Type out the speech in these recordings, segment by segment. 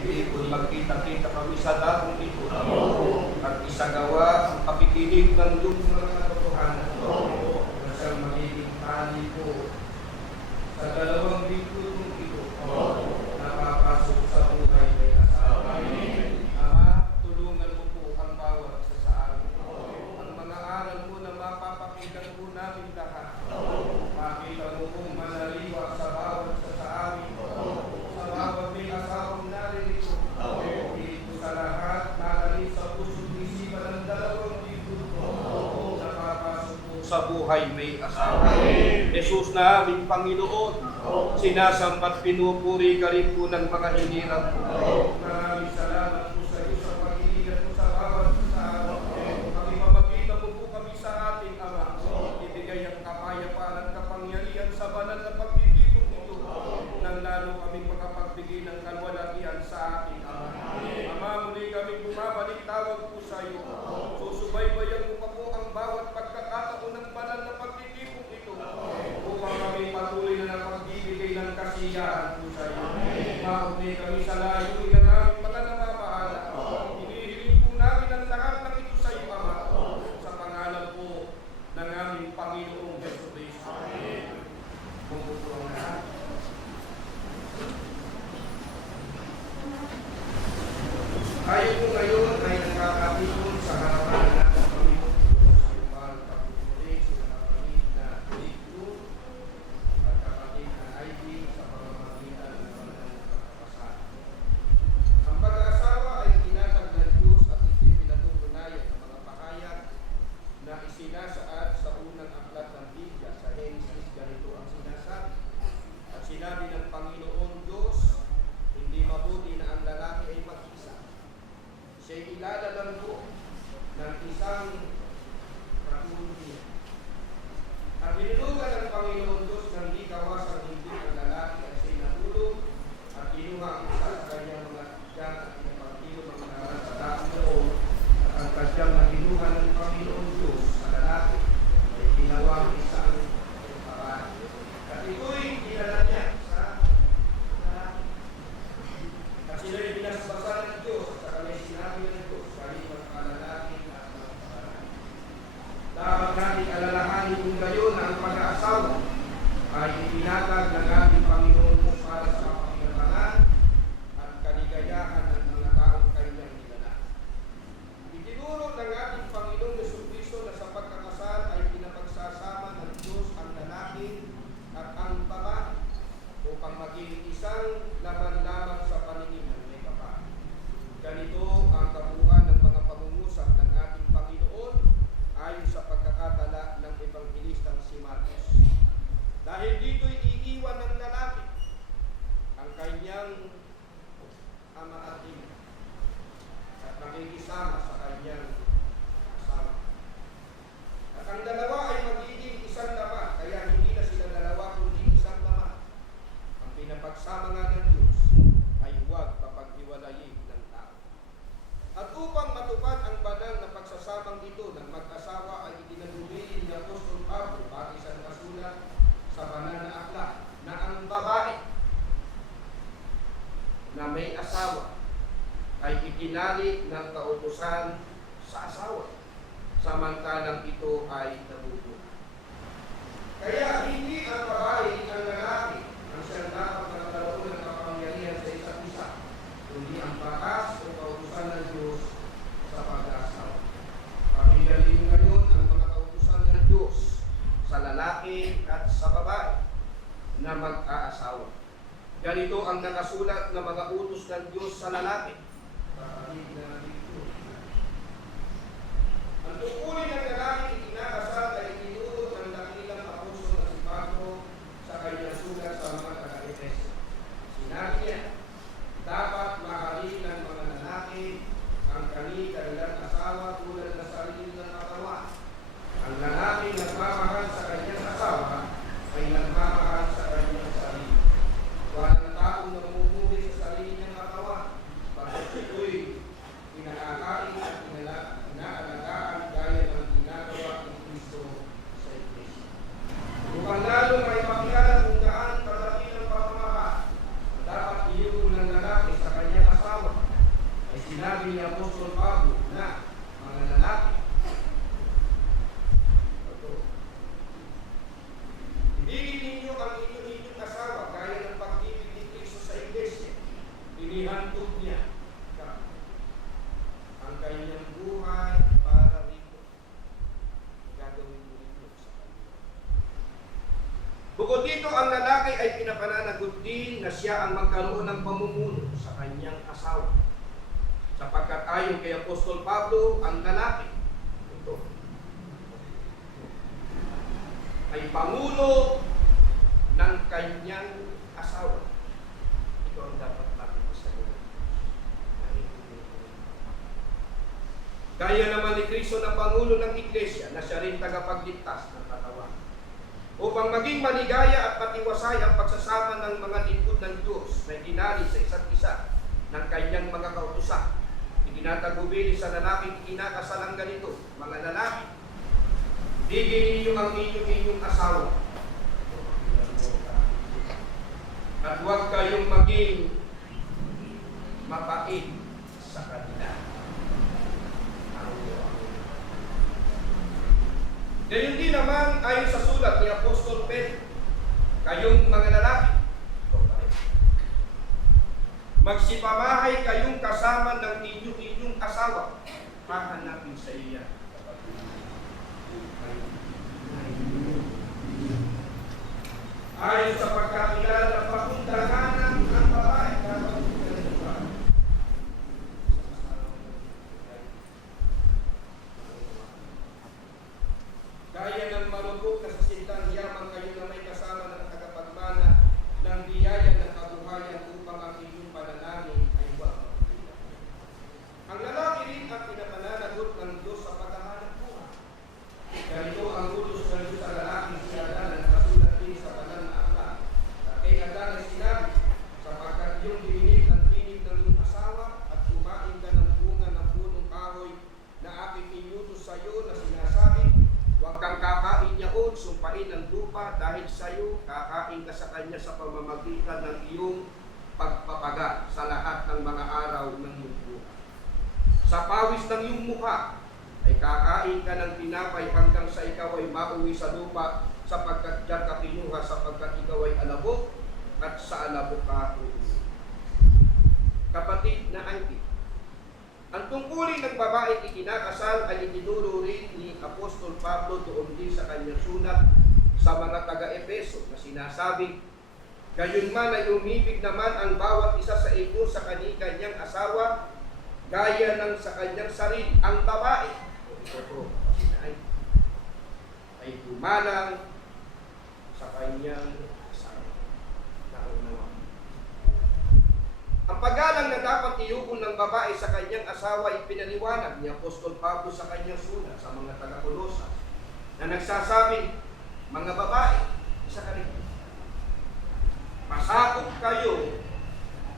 pag-ibig, magkita-kita kami sa dagong ito. At isagawa ang kapikinig ng iyong mga katotohanan. Na siyang magiging tali po sa dalawang bigutong ito. Napapasok sa buhay may asawa. Ama, tulungan mo po ang bawat isa sa amin. Ang mga aral mo na mapapakinggan po namin lahat. Makita mo pong manaliwa sa bawat isa sa amin. Sa bawat may asawang naririto. Dito sa lahat, nalali sa puso't isipan ng dalawang biguto. Napapasok po sa buhay may asawa. Jesus na aming Panginoon, sinasambat pinupuri ka rin po ng mga hinirang po. Maraming salamat po sa iyo sa pag-iingat mo sa bawat sa amin. Pakipamagita mo po kami sa ating Ama. Ibigay ang kapayapaan at kapangyarihan sa banal na pagtitipon ito. Nang lalo kaming makapagbigay ng kalwalatian sa ating Ama. Ama, muli kami bumabalik tawag po sa iyo. Susubaybayan mo pa po ang bawat pagkakataon ng banal na pagtitipon ito. Upang kami patuloy na napagbibigay ng kasiyahan po sa iyo. Maunay kami sa layunin ng aming mga namamahala. Hinihiling po namin ang lahat ng ito sa iyo, Ama. Sa pangalan po ng aming Panginoong Jesucristo. Kumupo ang lahat. Tayo po ngayon ay nakakapitol sa harapan ng ating Panginoon sa ibang pagpupuli sila kapatid na Rico at kapatid na Ivy sa pamamagitan ng kanilang pagkakasal. Ang pag-aasawa ay tinatag ng Diyos at ito'y pinatutunayan ng mga pahayag na isinasaad sa unang aklat ng Biblia. Sa Genesis, ganito ang sinasabi. At sinabi ng Panginoon Diyos, hindi mabuti na ang lalaki ay mag-isa. Siya'y ilalalambot ng isang katulad. At binulugan ng Panginoon Diyos ng di kawasang hindi ang lalaki at siya'y natulog at kinuha ang isa sa kanyang mga tiyan at pinapagkilo ng mga narasadaan noon at ang kasyang na kinuha ng Panginoon Diyos sa lalaki ay ginawang isang babae. At ito'y dinala niya sa lalaki. At sila'y binasbasan ng Diyos at saka may sinabi ng Diyos kalipat ang lalaki at mga babae. Dapat natin alalahanin kung gayon na ang pag-aasawa ay ipinatag ng ating Panginoon po para sa kapakinabangan at kaligayahan ng mga taong kanyang nilala. Itinuro ng ating Panginoong Jesucristo na sa pagkakasal ay pinapagsasama ng Diyos ang lalaki at ang babae upang maging isang laman lamang sa paningin ng may kapal. Ganito ang kabuuan ng mga pangungusap ng ating Panginoon ayon sa pagkakatala ng Ebanghelistang si Marcos. Dahil dito'y iiwan ng lalaki ang kanyang ama at ina at makikisama sa kanyang asawa. At ang dalawa ay magiging isang laman, kaya hindi na sila dalawa kundi isang laman. Ang pinapagsama nga ng Diyos ay huwag papaghiwalayin ng tao. At upang matupad ang banal na pagsasamang ito ng mag-asawa ay itinanumili ni Apostol Pablo pati sa nakasulat sa banal na aklat na ang babae na may asawa ay itinali ng kautusan sa asawa samantalang ito ay nabubuhay. Kaya hindi ang babae ang lalaki ang siyang dapat nagkaroon ng kapangyarihan sa isa't isa, kundi ang batas o kautusan ng Diyos sa pag-aasawa. Pakinggan ngayon ang mga kautusan ng Diyos sa lalaki at sa babae na mag-aasawa. Ganito ang nakasulat ng mga utos ng Diyos sa lalaki. Ang tungkulin ng lalaki itinakasal ay itinuro ng dakilang apostol na si Pablo sa kanyang sulat sa mga taga-Efeso. Sinabi niya, dapat mahalin ng mga lalaki ang kanilang asawa tulad na sarili ng katawan. Ang lalaki nagmamahal sa kanyang asawa ay nagmamahal sa kanyang sarili. Walang taong namumuhi sa sarili ng katawan, pagkat ito'y pinakakain at inaalagaan gaya ng ginagawa ng Kristo sa Iglesia. Upang lalo may pakilala kung gaano kalaki ng pamamahal, dapat siya ang magkaroon ng pamumuno sa kanyang asawa. Sapagkat ayon kay Apostol Pablo, ang lalaki, ito, ay pangulo ng kanyang asawa. Ito ang dapat natin masagot. Gaya naman ni Kristo na pangulo ng iglesia na siya rin tagapagligtas ng katawan, upang maging maligaya at matiwasay ang pagsasama ng mga lingkod ng Diyos na ginali sa isa't isa ng kanyang mga kautusan. Itinatagubili sa lalaking ikinakasalang ganito, mga lalaki, bigyan ninyo ang inyong asawa. At huwag kayong maging mapait sa kanila. Gayon din naman ayon sa sulat ni Apostol Pedro, kayong mga lalaki, magsipamahay kayong kasama ng inyong asawa. Hahanapin sa iya. Ayon sa pagkakilala ng pakundanganan ng babae, gaya ng malubog na sa sintang yaman kayo na may kasama ng tagapagmana ng biyaya ng kabuhayan upang ang inyong panalangin ay huwag magpila. Ang lalaki rin ang pinapananagot ng Diyos sa paghahanap buhay. Ganito ang utos ng Diyos sa lalaki si Adan na nakasulat din sa banal na aklat. At kay Adan ay sinabi, sapagkat iyong dinig ang tinig ng iyong asawa at kumain ka ng bunga ng punong kahoy na aking inutos sa iyo na sinasabi, huwag kang kakain niyaon, sumpain ang lupa dahil sa iyo, kakain ka sa kanya sa pamamagitan ng iyong pagpapaga sa lahat ng mga araw ng iyong buhay. Sa pawis ng iyong mukha ay kakain ka ng tinapay hanggang sa ikaw ay mauwi sa lupa sapagkat diyan ka kinuha sapagkat ikaw ay alabok at sa alabok ka uuwi. Kapatid na angkin, ang tungkulin ng babaeng ikinakasal ay itinuro rin ni Apostol Pablo doon din sa kanyang sulat sa mga taga-Efeso na sinasabi, gayunman ay umibig naman ang bawat isa sa inyo sa kanyang asawa gaya ng sa kanyang sarili. Ang babae ay gumalang sa kanyang asawa. Naunawa. Ang paggalang na dapat iukol ng babae sa kanyang asawa ay pinaliwanag ni Apostol Pablo sa kanyang sulat sa mga taga-Kolosas na nagsasabi, mga babae, isa ka rin. Masakop kayo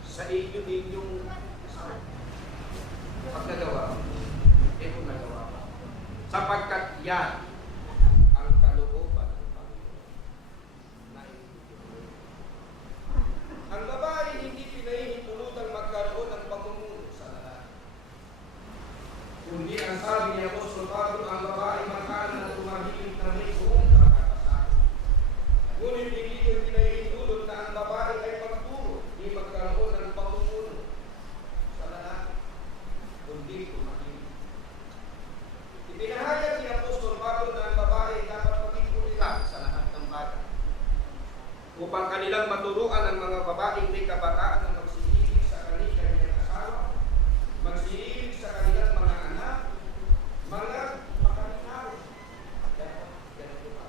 sa inyong asawa. Pag nagawa, kung nagawa pa. Sapagkat yan ang kalooban ng Panginoon. Ang babae hindi pinahihintulutang magkaroon ng pamumuno sa lalaki. Kundi ang sabi ni Apostol Pablo, ang babae magkana na tumahimik na may buong kakatasan. Ngunit hindi ko pinahihintulot na ang babae ay magturo, di magkaroon ng pamumuno sa lalaki. Kundi tumahimik. Ipinahayag ni Apostol Pablo na ang babae dapat maging kulitan sa lahat ng bagay, upang kanilang maturuan ang mga babaeng may kabataan na magsihilig sa kanilang asawa, magsihilig sa kanilang mga anak, mga makalinaw. Ganito pa.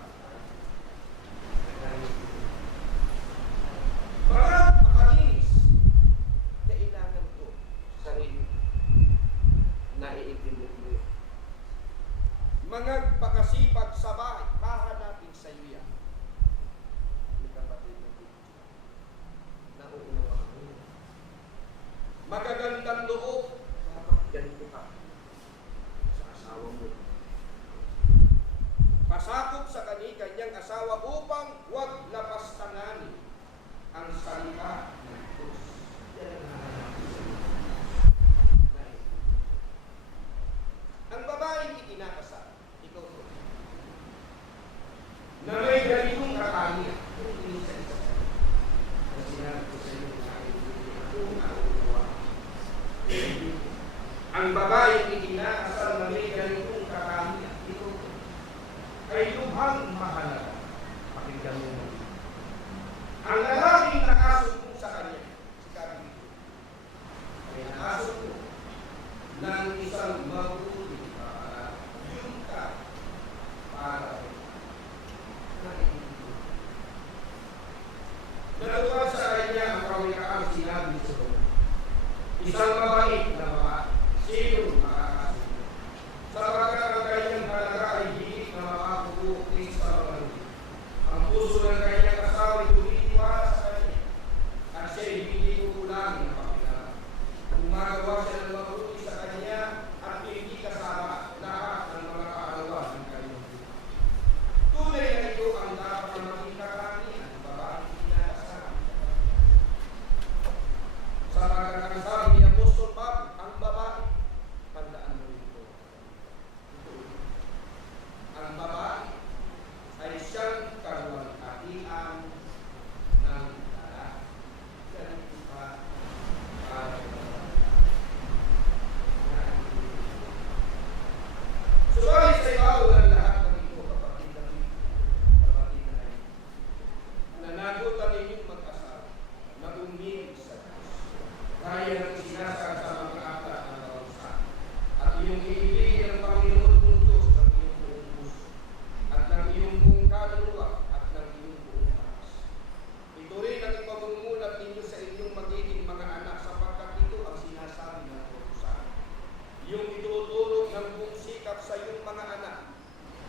Mga makalinis, kailangan ko sarili na iintindi mo yun. Mga pakasipag sa bahay, hahanapin sa iyo yan. Magagandang loob, dapat ganito ka sa asawa mo. Pasakop sa kanyang asawa upang huwag lapastanganin ang salita ng Diyos. Yan ang hahanapin sa iyo. Ang babaeng ikinakasal, ikaw po, na may ganitong kakanya, kung inisa-isa sa iyo, na sinabi ko sa iyo na ang babaeng ikinakasal na may ganitong kakanya, ito ay lubhang mahalaga. Pakinggan mo. Ang lalaking nakasumbong sa kanya sinabi sa Lord. Isang mabait na babae, sino makakasunod? Sapagkat ang kanyang halaga ay higit na makapukutin sa mga lupa. Ang puso ng kanyang asawa ay tumitiwala sa kanya, at siya ay hindi kukulangin ng pakilala. Gumagawa siya ng mabuti sa kanya, at hindi kasama lahat ng mga kaalawa ng kanyang buhay. Tunay na ito ang dapat na makita kami ang babaeng pinakasama. Sapagkat ang sabi ni Apostol Pablo, ang babae, tandaan mo ito. Ang babae ay siyang kaluwalhatian ng lalaki. Ganito pa para subalit sa ibabaw ng lahat ng ito, kapatid na ay, nanagutan ninyong mag-asawa na umilig sa Diyos. Gaya ng sinasabi sa mga aklat ng kautusan. At iyong iibigin ang Panginoon mong Diyos ng iyong buong puso, at ng iyong buong kaluluwa, at ng iyong buong lakas. Ito rin ang ipamumulat ninyo sa inyong magiging mga anak, sapagkat ito ang sinasabi ng kautusan. Iyong itutulog ng buong sikap sa iyong mga anak,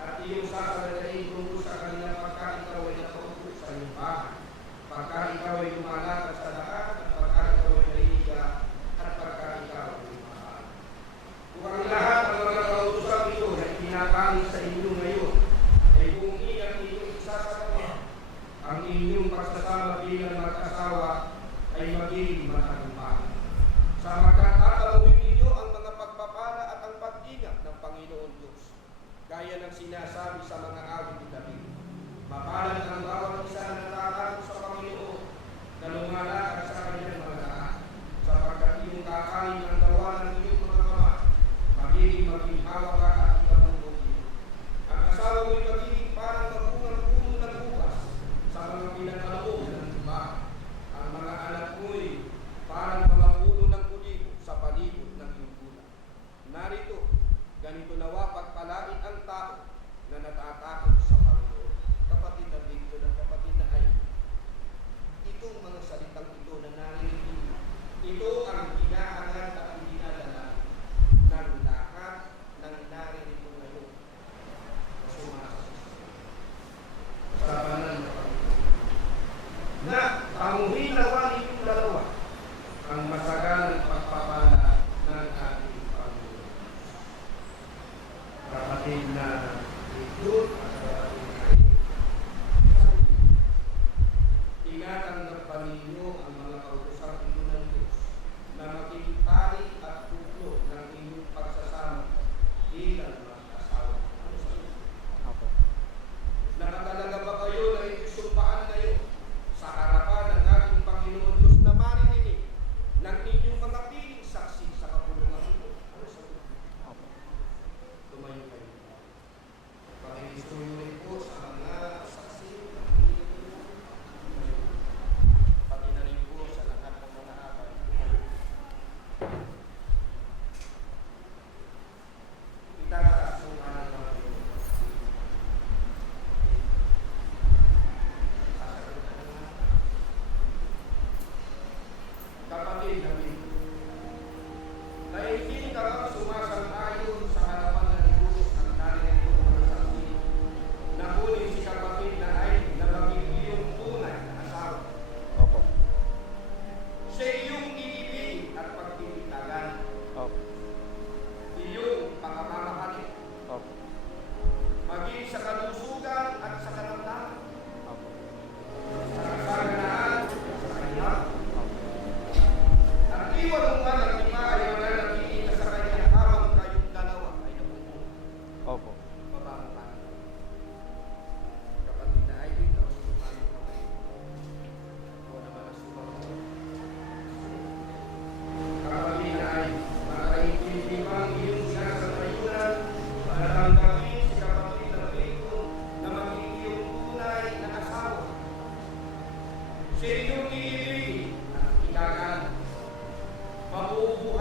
at iyong sasalalain tungkol sa kanilang pagka ikaw ay nakaupo sa iyong bahay, pagka ikaw ay lumalakad sa daan, at pagka ikaw ay nahihiga, at pagka ikaw ay mahal. Kung ang lahat ng mga kautusan ito na itinatanging sa inyo ngayon ay kung iyan inyong isasagawa, ang inyong pagsasama bilang mag-asawa ay magiging matagumpay. Sapagkat tatanungin ninyo ang mga pagpapala at ang pag-ingat ng Panginoon Diyos. Gaya ng sinasabi sa mga awit ni David, mapalad ang bawat isa na nakakalo sa Panginoon na lumalakad sa kanyang mga daan, sapagkat iyong kakain ang gawa ng iyong mga kamay, magiging maginhawa ka at ikamubog iyo. Ang asawa mo'y magiging parang magungang puno ng bukas sa mga pinagkaloob ng lupa. Ang mga anak mo'y parang mga puno ng kulibo sa palibot ng iyong gulang. Narito, ganito nawa pagpalain ang tao na natatakot sa Panginoon. Kapatid na Victor at kapatid na ay, itong mga salitang ito na narinig ninyo, ito ang hinahangad at hinadala ng lahat ng narinig mo ngayon na sumasasas sa banal na Panginoon. Na panguhin nawa ninyong dalawa ang masagalang pagpapala ng ating Panginoon. Kapatid na Victor at kapatid na ay, tinatanggap pa ninyo ang mga kautusan ito ng Diyos na maging tali at buklo ng inyong pagsasama bilang mag-asawa. Ano sa inyo? Nakatalaga ba kayo na isumpaan kayo sa harapan ng ating Panginoon Diyos na maririnig ng inyong mga piling saksi sa kapulungan ito? Ano sa inyo? Tumayo kayo. Pakilistuyo rin po sa mga saksi ng Panginoon. Pati na rin po sa lahat ng mga abay. Itataas po nga ng mga Panginoon. Kapatid na Panginoon, dahil hindi ka bang sumasang-ayon sa harapan ng Diyos ang narinig ko mga saksi, nakunin si kapatid na ay na magiging tunay na asawa. Opo. Sa iyong iibig at pagtititagan, Opo. iyong pangmamahalin, Opo. maging sa kalusugan at sa karamdaman, Opo. sa kasaganaan at sa kahirap. Opo. At iwan mo nga ng lima ay wala nakikita sa kanya habang kayong dalawa ay napupuno. Opo. Mababang kapatid na ay dito ang sumali ko kayo. O naman ang sumali. Kapatid na ay makaintindi mo ang iyong sinasanayunan para tanggapin si kapatid na Cristo na magiging iyong tunay na asawa. Sa inyong iibigin at ikakaan, mabubuhay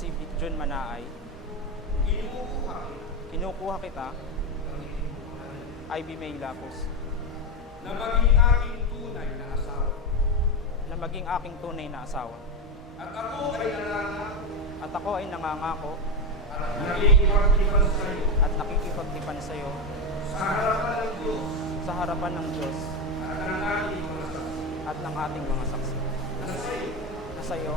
si John Manaay, kinukuha kita, Ivy May Lapus, na maging aking tunay na asawa. na maging aking tunay na asawa. At ako ay nangangako At ako ay nangangako at nakikipagtipan sa iyo at nakikipagtipan sa iyo sa harapan ng Diyos sa harapan ng Diyos at ng ating mga saksi at ng ating mga saksi. na sa iyo Na sa iyo,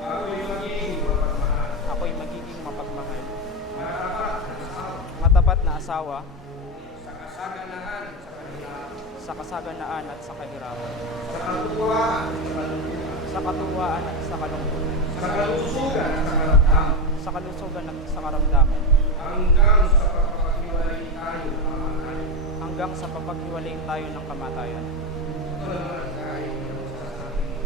ako'y magiging mapagmahal, ako'y magiging mapagmahal, matapat na asawa matapat na asawa sa kasaganaan at sa kahirapan, sa kasaganaan at sa kahirapan, sa katuwaan at sa kalungkutan, sa katuwaan at sa kalungkutan, sa kalusugan at sa karamdaman, sa kalusugan at sa karamdaman, hanggang sa pagpapaghiwalay tayo ng kamatayan. hanggang sa papaghiwalayin tayo ng kamatayan. Ito naman ay ang sasabi mo.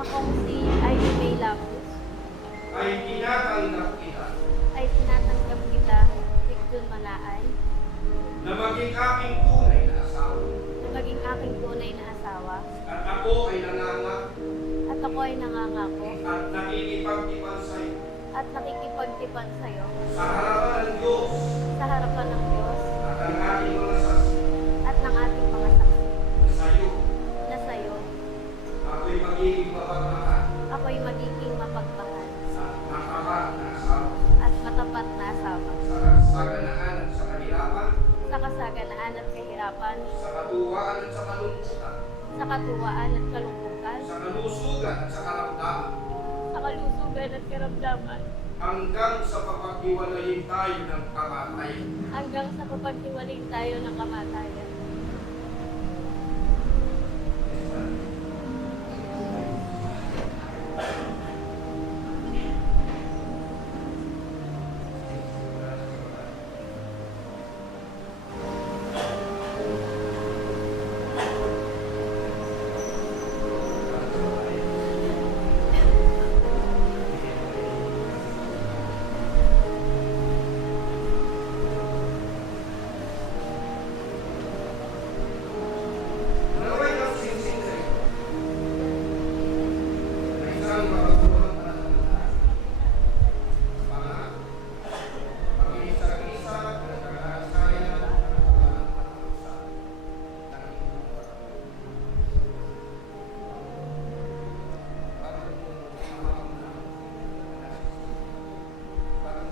Akong si Ivy May Lapus Ay tinatanggap kita ay tinatanggap kita, John Manaay, na maging aking tunay na asawa. na maging aking tunay na asawa At ako ay nangangako at ako ay nangangako at nakikipagtipan sa iyo at nakikipagtipan sa iyo sa harapan ng Diyos sa harapan ng Diyos at ng ating mga saksi at ng ating mga saksi na sa iyo na sa iyo ako'y magiging mapagmahal ako'y magiging mapagmahal at matapat na asawa at matapat na asawa sa kasaganaan at sa kahirapan, sa kasaganaan at kahirapan, sa katuwaan at sa kalungkutan, sa katuwaan at kalungkutan, sa kalusugan at sa karamdaman, sa kalusugan at karamdaman, hanggang sa papaghiwalayin tayo ng kamatayan. hanggang sa papaghiwalayin tayo ng kamatayan. Naway ang singsing sa ito na isang makagulang pananampalataya. Pangako, pag-iisa-isa at nagkakasayan at nagkakalang pag-uusap ng inyong patuloy. Parang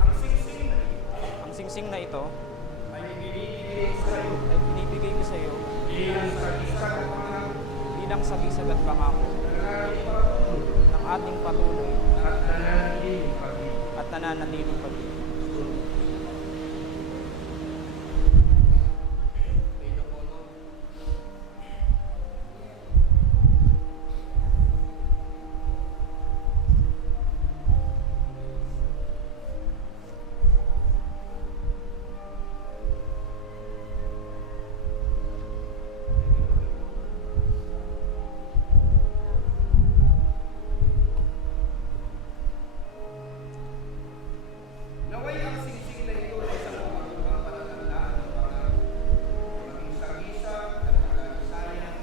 ang singsing na ito Ang singsing na ito ay ibinibigay ko sa iyo ay binibigay ko sa iyo bilang sagisag at pangako bilang sagisag at pangako ng ating patuloy at nananatiling pag-ibig. at nananatiling pag-ibig. Naway ang singsing na ito ay isang mapagulong palatandaan ng pangako, maging sagisag at nagkakasayan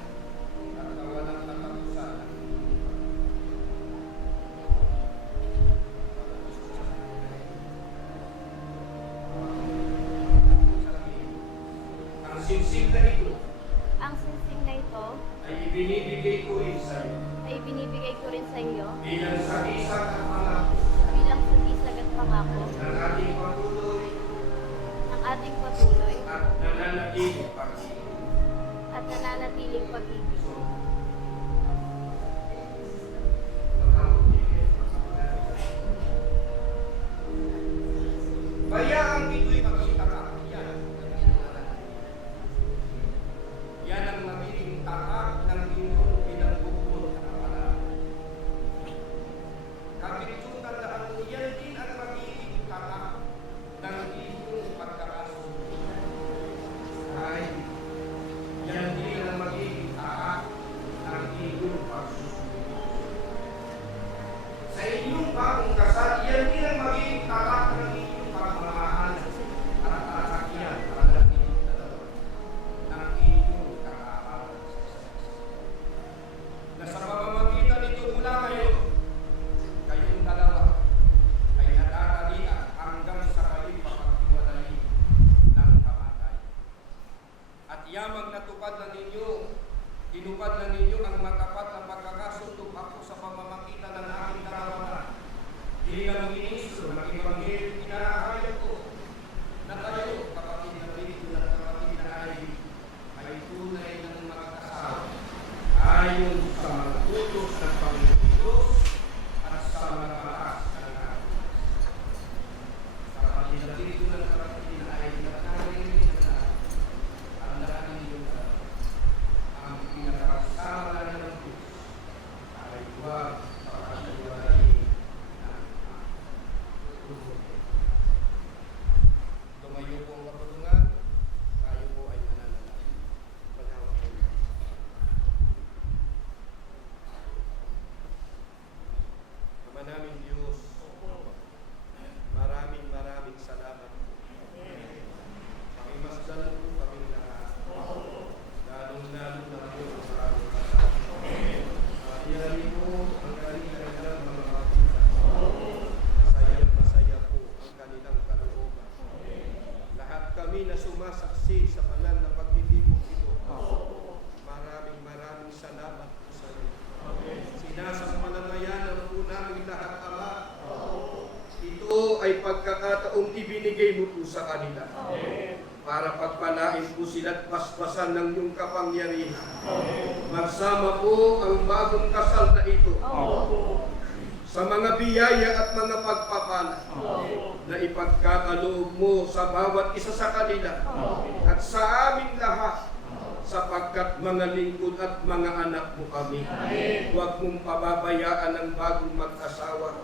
at kawalang katapusan. Ang singsing na ito Ang singsing na ito ay ibinibigay ko rin sa iyo ay binibigay ko rin sa iyo bilang sagisag at pangako bilang sagisag at pangako ng ating patuloy ng ating patuloy at nananatiling pag-ibig. at nananatiling pag-ibig. Bayaang ito'y makita ka. Yan ang magiging taak ng inyong pinagbubuhat na kapalaran. Kapitutan na ang yan din ang magiging taak ng inyong pagkakasunod. Ay, yan din ang magiging taak kami na sumasaksi sa banal na pagtitipon ito. Maraming salamat po sa iyo. Sinasampalatayanan po namin lahat, Ama. Ito ay pagkakataong ibinigay mo po sa kanila. Para pagpalain po sila at paspasan ng iyong kapangyarihan. Magsama po ang bagong kasal na ito sa mga biyaya at mga pagpapala na ipagkakaloob mo sa bawat isa sa kanila at sa aming lahat, sapagkat mga lingkod at mga anak mo kami. Huwag mong pababayaan ang bagong mag-asawa.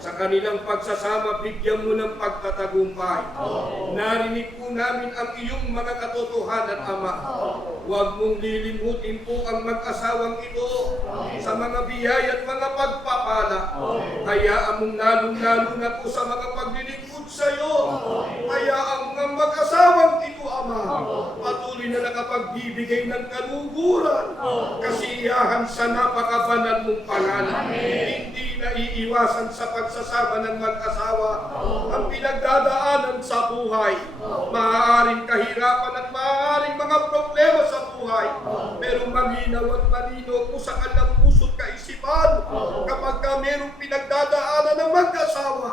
Sa kanilang pagsasama, bigyan mo ng pagtatagumpay. Narinig po namin ang iyong mga katotohanan, Ama. Huwag mong lilimutin po ang mag-asawang ito sa mga biyaya at mga pagpapala. Hayaan mong lalong-lalo na po sa mga paglilingkod sa iyo. Hayaan mong ang mag-asawang ito, Ama, patuloy na nakapagbibigay ng kaluguran, kasiyahan sa napakabanal mong pangalan. Hindi na iiwasan sa pagsasama ng mag-asawa ang pinagdadaanan sa buhay. Maaaring kahirapan at maaaring mga problema sa buhay, pero malinaw at malino po sa kanilang puso't kaisipan kapag ka merong pinagdadaanan ng mag-asawa.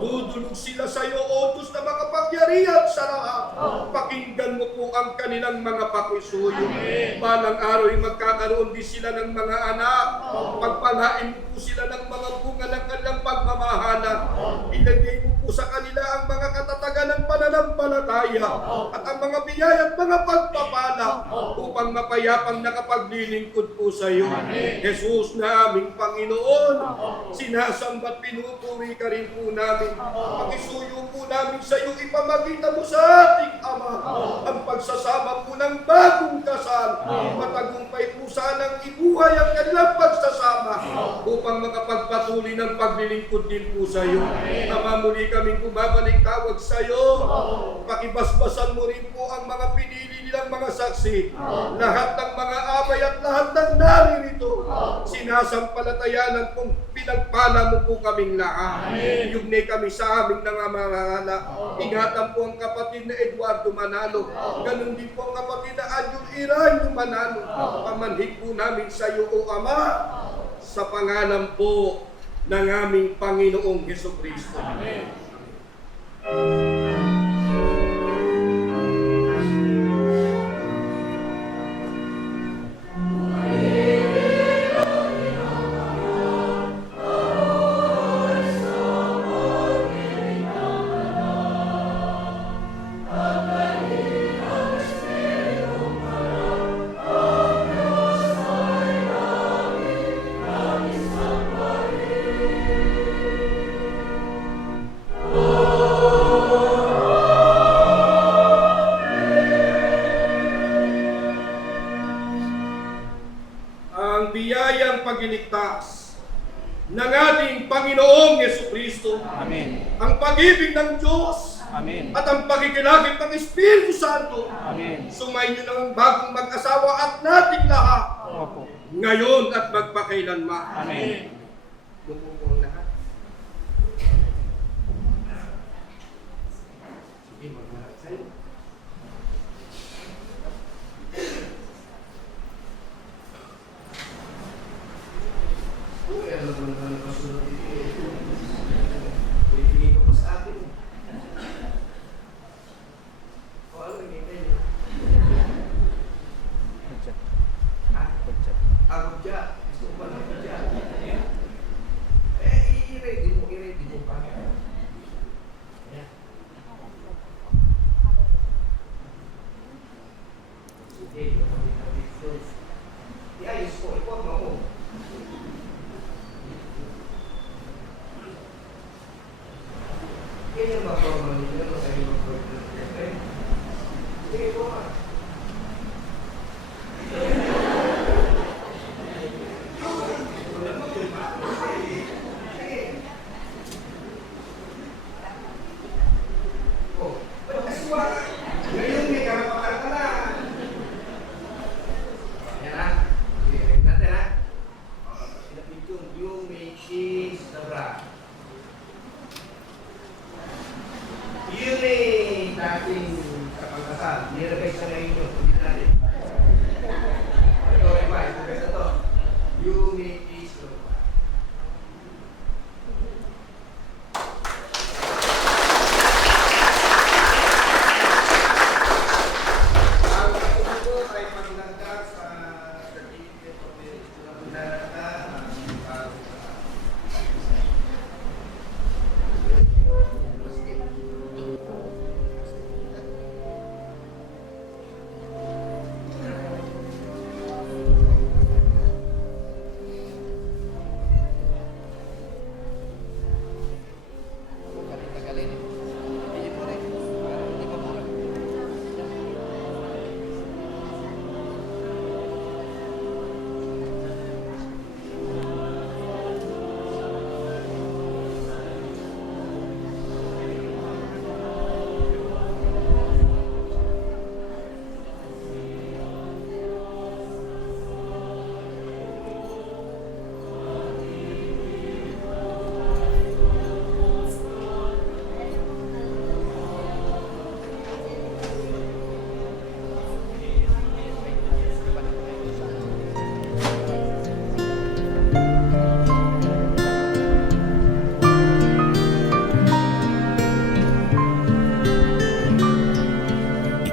Dudulog sila sa iyo, O Diyos na makapangyarihan sa lahat. Pakinggan mo po ang kanilang mga pakisuyo. Balang araw ay magkakaroon din sila ng mga anak. Pagpalain mo po sila ng mga bunga ng kanilang pagmamahalan. Ilagay mo po sa kanila ang mga katatagan ng pananampalataya at ang mga biyaya at mga pagpapala upang mapayapang nakapaglilingkod po sa iyo. Jesus na aming Panginoon, sinasambat pinupuri ka rin po namin. Pakisuyo po namin sa iyo, ipamagitan mo sa ating Ama ang pagsasama po ng bagong kasal. Matagumpay po sanang ibuhay ang kanilang pagsasama upang makapagpatuloy ng paglilingkod din po sa iyo. Ama, muli kaming bumabalik tawag sa iyo. Pakibasbasan mo rin po ang mga pinili nilang mga saksi. Lahat ng mga abay at lahat ng naririto, sinasampalatayanan kung pinagpala mo po kaming lahat. Yugnay kami sa aming nangamahal. Ingatan po ang kapatid na Eduardo Manalo. Ganun din po ang kapatid na Adjun Iraño Manalo. Pamanhig po namin sa iyo, O Ama, sa pangalan po ng aming Panginoong Hesukristo. Amen. Biyayang pagliligtas ng ating Panginoong Yesukristo, Amen. ang pag-ibig ng Diyos, Amen. at ang pakikilagip ng Espiritu Santo, Amen. sumainyo ng bagong mag-asawa at nating lahat, Opo. ngayon at magpakailanman. Amen. Lupo po ang lahat. Sige, maglahat sa'yo. Alam mo naman ang kasunod ito. Ibigay ko pa sa akin. O ano, hintay niyo? Kutsa. Ha? Kutsa. Ako dyan. Gusto ko pa lang dyan. I-ready mo pa. Ayan. Sige, i-ayos ko. Iporma mo. Yan yung maporma nyo. Yan ang sa'yo maporma nyo. Sige, iporma. Ngayon may karapatan ka na. Ayan na. Sige, natin ha. Pinapitong yung may cheese na bra. Yun eh, dating kasal. Nilagay sa ngayon nyo. Hindi natin. Ito, revise. Ito to. You may please go. Ang sumunod ay paglangga sa certificate of marriage. Pinarata ang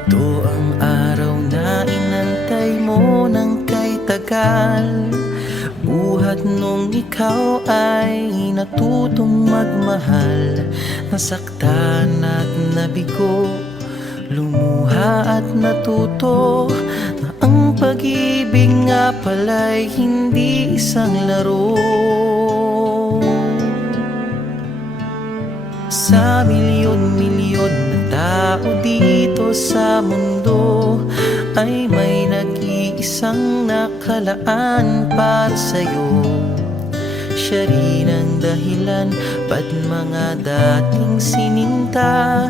Ito ang araw na inantay mo ng kay tagal. Buhat nung ikaw ay natutong magmahal. Nasaktan at nabigo, lumuha at natuto na ang pag-ibig nga pala'y hindi isang laro. Sa milyon-milyon na tao dito sa mundo ay may nag-iisang nakalaan para sa'yo. Siya rin ang dahilan ba't mga dating sininta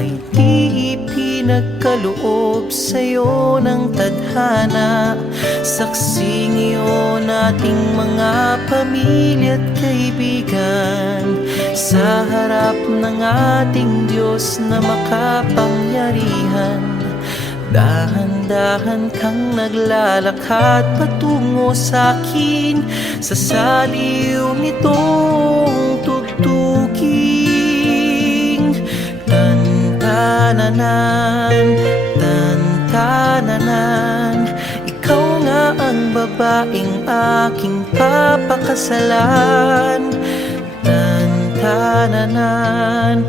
ay di ipinagkaloob sa'yo ng tadhana. Saksing iyon ating mga pamilya at kaibigan sa harap ng ating Diyos na makapangyarihan. Dahan-dahan kang naglalakad patungo sa'kin sa saliw nitong tugtuging. Tantananan, tantananan, ikaw nga ang babaeng aking papakasalan. Tantananan,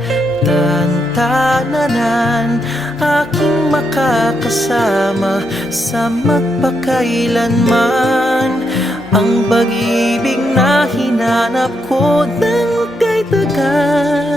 tantananan, aking makakasama sa magpakailanman. Ang pag-ibig na hinanap ko ng kay tagal.